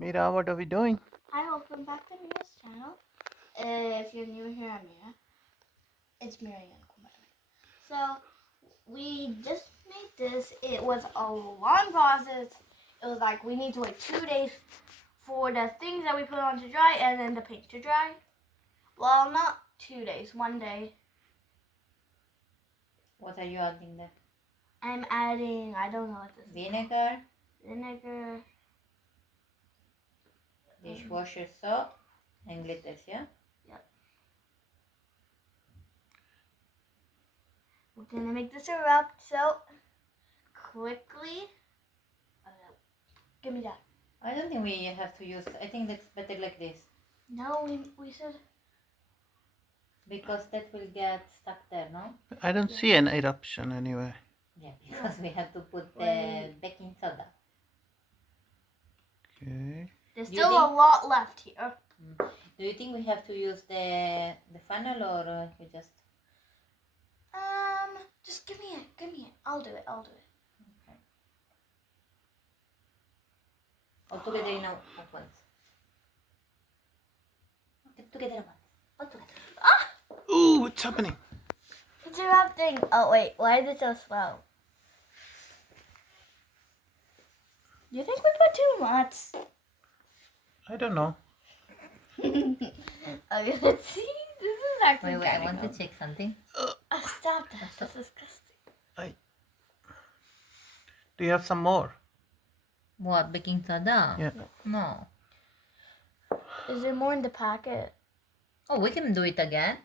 Meera, what are we doing? Hi, welcome back to Meera's channel. If you're new here, I'm Meera. It's Meera Unicorn, by the way. So, we just made this. It was a long process. It was like we need to wait 2 days for the things that we put on to dry and then the paint to dry. Well, not 2 days, 1 day. What are you adding there? I'm adding, I don't know what this is. Vinegar, Vinegar. dishwasher soap, and glitters, yeah? Yep. We're gonna make this erupt so quickly. Give me that. I don't think we have to use, I think that's better like this. No, we should. Because that will get stuck there, no? I don't see an eruption anyway. Yeah, because we have to put the baking soda. Okay. There's Do you still a think- lot left here. Do you think we have to use the funnel or we just... Just give me it. I'll do it. Okay. All together in at once. Okay, together at once. All together. Ooh, what's happening? It's erupting. Oh wait, why is it so slow? Do you think we put too much? I don't know. Okay, let's see. This is actually Wait, I kind want of to check something. Stop that. That's disgusting. Do you have some more? What, baking soda? Yeah. No. Is there more in the packet? Oh, we can do it again.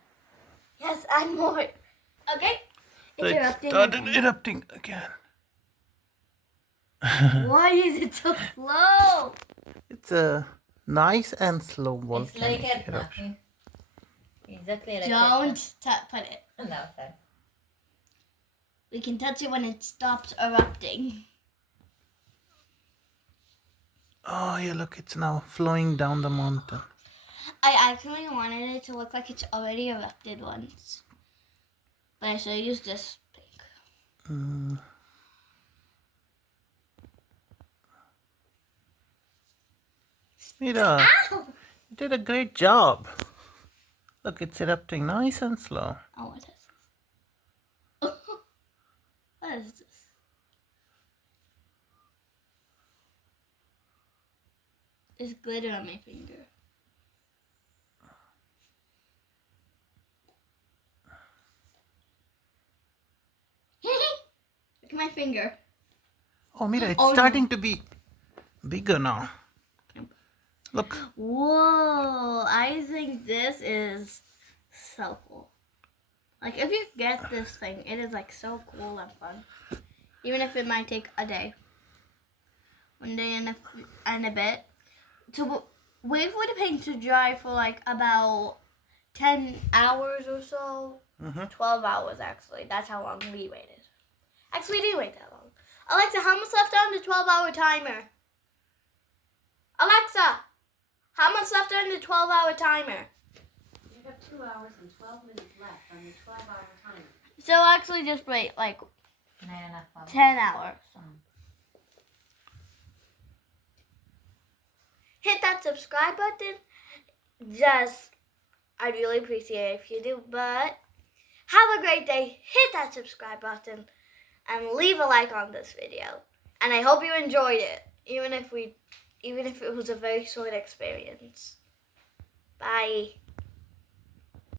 Yes, add more. Okay. It's It erupting. started again. erupting again. Why is it so slow? It's a nice and slow It's volcanic like eruption. exactly like Don't put it. No, sorry. We can touch it when it stops erupting. Oh, yeah, look, it's now flowing down the mountain. I actually wanted it to look like it's already erupted once. But I should use this thing. Meera, you did a great job. Look, it's erupting nice and slow. Oh, what is this? What is this? There's glitter on my finger. Look at my finger. Oh, Meera, it's Oh, no. starting to be bigger now. Look. Whoa, I think this is so cool. Like, if you get this thing, it is like so cool and fun. Even if it might take a day. 1 day and a bit. To wait for the paint to dry for like about 10 hours or so. 12 hours actually. That's how long we waited. Actually, we didn't wait that long. Alexa, how much left on the 12-hour timer? Alexa, how much left on the 12-hour timer? You have 2 hours and 12 minutes left on your 12-hour timer. So actually just wait like 9.5 10 hours. Hit that subscribe button. I'd really appreciate it if you do. But have a great day. Hit that subscribe button and leave a like on this video. And I hope you enjoyed it, even if it was a very short experience. Bye.